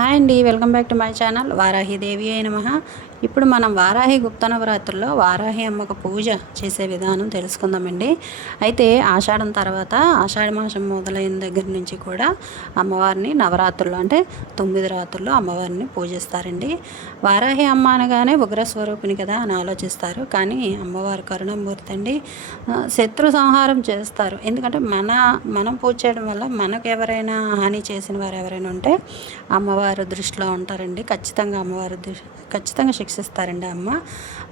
Hi అండి, welcome back to my channel Varahi Devi అయిన నమః. ఇప్పుడు మనం వారాహి గుప్త నవరాత్రుల్లో వారాహి అమ్మకు పూజ చేసే విధానం తెలుసుకుందామండి. అయితే ఆషాఢం తర్వాత ఆషాఢ మాసం మొదలైన దగ్గర నుంచి కూడా అమ్మవారిని నవరాత్రులు అంటే 9 రాత్రులు అమ్మవారిని పూజిస్తారండి. వారాహి అమ్మ అనగానే ఉగ్రస్వరూపిణి కదా అని ఆలోచిస్తారు, కానీ అమ్మవారు కరుణమూర్తి అండి. శత్రు సంహారం చేస్తారు. ఎందుకంటే మనం పూజ చేయడం వల్ల మనకు ఎవరైనా హాని చేసిన వారు ఎవరైనా ఉంటే అమ్మవారు దృష్టిలో ఉంటారండి. ఖచ్చితంగా శిక్షిస్తారండి అమ్మ.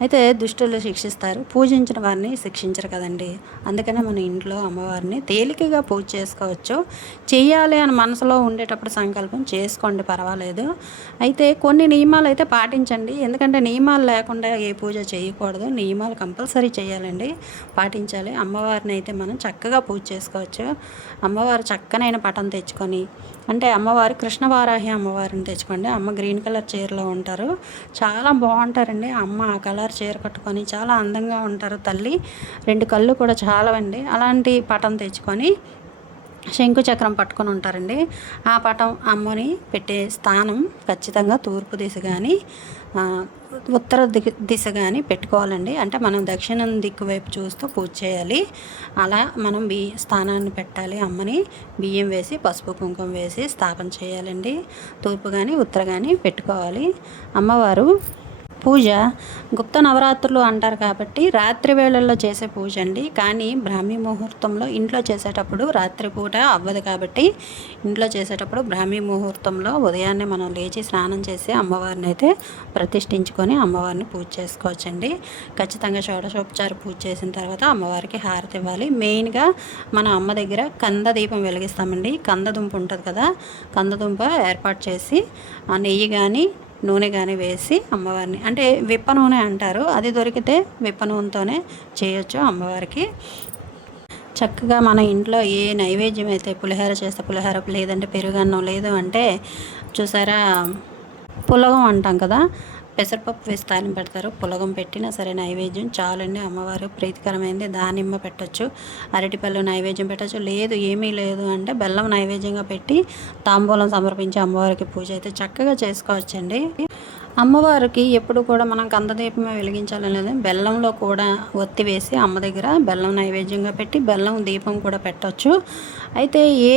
అయితే దుష్టులు శిక్షిస్తారు, పూజించిన వారిని శిక్షించరు కదండి. అందుకనే మన ఇంట్లో అమ్మవారిని తేలికగా పూజ చేసుకోవచ్చు. చెయ్యాలి అని మనసులో ఉండేటప్పుడు సంకల్పం చేసుకోండి, పర్వాలేదు. అయితే కొన్ని నియమాలు అయితే పాటించండి. ఎందుకంటే నియమాలు లేకుండా ఏ పూజ చేయకూడదు. నియమాలు కంపల్సరీ చేయాలండి, పాటించాలి. అమ్మవారిని అయితే మనం చక్కగా పూజ చేసుకోవచ్చు. అమ్మవారు చక్కనైన పటం తెచ్చుకొని, అంటే అమ్మవారు కృష్ణవారాహి అమ్మవారిని తెచ్చుకోండి. అమ్మ గ్రీన్ కలర్ చీరలో ఉంటారు, చాలా బాగుంటారండి. అమ్మ ఆ కలర్ చీర కట్టుకొని చాలా అందంగా ఉంటారు. తల్లి 2 కళ్ళు కూడా చాలవండి. అలాంటి పటం తెచ్చుకొని శంకు చక్రం పట్టుకొని ఉంటారండి. ఆ పటం అమ్మని పెట్టే స్థానం ఖచ్చితంగా తూర్పు దిశ కానీ ఉత్తర దిశ కానీ పెట్టుకోవాలండి. అంటే మనం దక్షిణం దిక్కు వైపు చూస్తూ పూజ చేయాలి. అలా మనం స్థానాన్ని పెట్టాలి. అమ్మని బియ్యం వేసి పసుపు కుంకుమ వేసి స్థాపన చేయాలండి. తూర్పు కానీ ఉత్తర కానీ పెట్టుకోవాలి. అమ్మవారు పూజ గుప్త నవరాత్రులు అంటారు కాబట్టి రాత్రి వేళల్లో చేసే పూజ అండి. కానీ బ్రాహ్మీ ముహూర్తంలో ఇంట్లో చేసేటప్పుడు రాత్రిపూట అవ్వదు కాబట్టి ఇంట్లో చేసేటప్పుడు బ్రాహ్మీ ముహూర్తంలో ఉదయాన్నే మనం లేచి స్నానం చేసి అమ్మవారిని అయితే ప్రతిష్ఠించుకొని అమ్మవారిని పూజ చేసుకోవచ్చండి. ఖచ్చితంగా షోడశోపచార పూజ చేసిన తర్వాత అమ్మవారికి హారతి ఇవ్వాలి. మెయిన్గా మన అమ్మ దగ్గర కంద దీపం వెలిగిస్తామండి. కందదుంప ఉంటుంది కదా, కందదుంప ఏర్పాటు చేసి ఆ నెయ్యి కానీ నూనె కానీ వేసి అమ్మవారిని, అంటే విప్ప నూనె అంటారు, అది దొరికితే విప్ప నూనెతోనే చేయొచ్చు అమ్మవారికి. చక్కగా మన ఇంట్లో ఏ నైవేద్యం అయితే పులిహోర చేస్తే పులిహోర, లేదంటే పెరుగన్నం, లేదు అంటే చూసారా పులగం అంటాం కదా, పెసరపప్పు వేసి తాలింపు పెడతారు. పులగం పెట్టినా సరే నైవేద్యం చాలండి. అమ్మవారు ప్రీతికరమైంది. దానిమ్మ పెట్టచ్చు, అరటిపళ్ళు నైవేద్యం పెట్టచ్చు. లేదు ఏమీ లేదు అంటే బెల్లం నైవేద్యంగా పెట్టి తాంబూలం సమర్పించి అమ్మవారికి పూజ అయితే చక్కగా చేసుకోవచ్చండి. అమ్మవారికి ఎప్పుడు కూడా మనం కందదీపమే వెలిగించాలని లేదు, బెల్లంలో కూడా ఒత్తి వేసి అమ్మ దగ్గర బెల్లం నైవేద్యంగా పెట్టి బెల్లం దీపం కూడా పెట్టవచ్చు. అయితే ఏ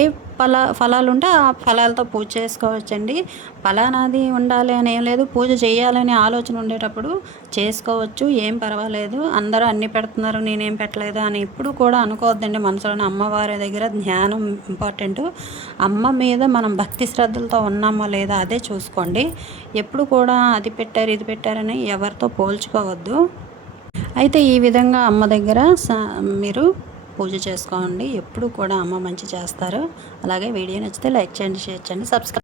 ఫలాలు ఉంటే ఆ ఫలాలతో పూజ చేసుకోవచ్చండి. ఫలానాది ఉండాలి అని ఏం లేదు, పూజ చేయాలనే ఆలోచన ఉండేటప్పుడు చేసుకోవచ్చు, ఏం పర్వాలేదు. అందరూ అన్నీ పెడుతున్నారు నేనేం పెట్టలేదు అని ఇప్పుడు కూడా అనుకోవద్దండి మనసులోనే. అమ్మవారి దగ్గర ధ్యానం ఇంపార్టెంట్. అమ్మ మీద మనం భక్తి శ్రద్ధలతో ఉన్నామో లేదా అదే చూసుకోండి. ఎప్పుడు కూడా అది పెట్టారు ఇది పెట్టారని ఎవరితో పోల్చుకోవద్దు. అయితే ఈ విధంగా అమ్మ దగ్గర మీరు పూజ చేసుకోండి. ఎప్పుడు కూడా అమ్మ మంచి చేస్తారు. అలాగే వీడియో నచ్చితే లైక్ చేయండి, షేర్ చేయండి, సబ్స్క్రైబ్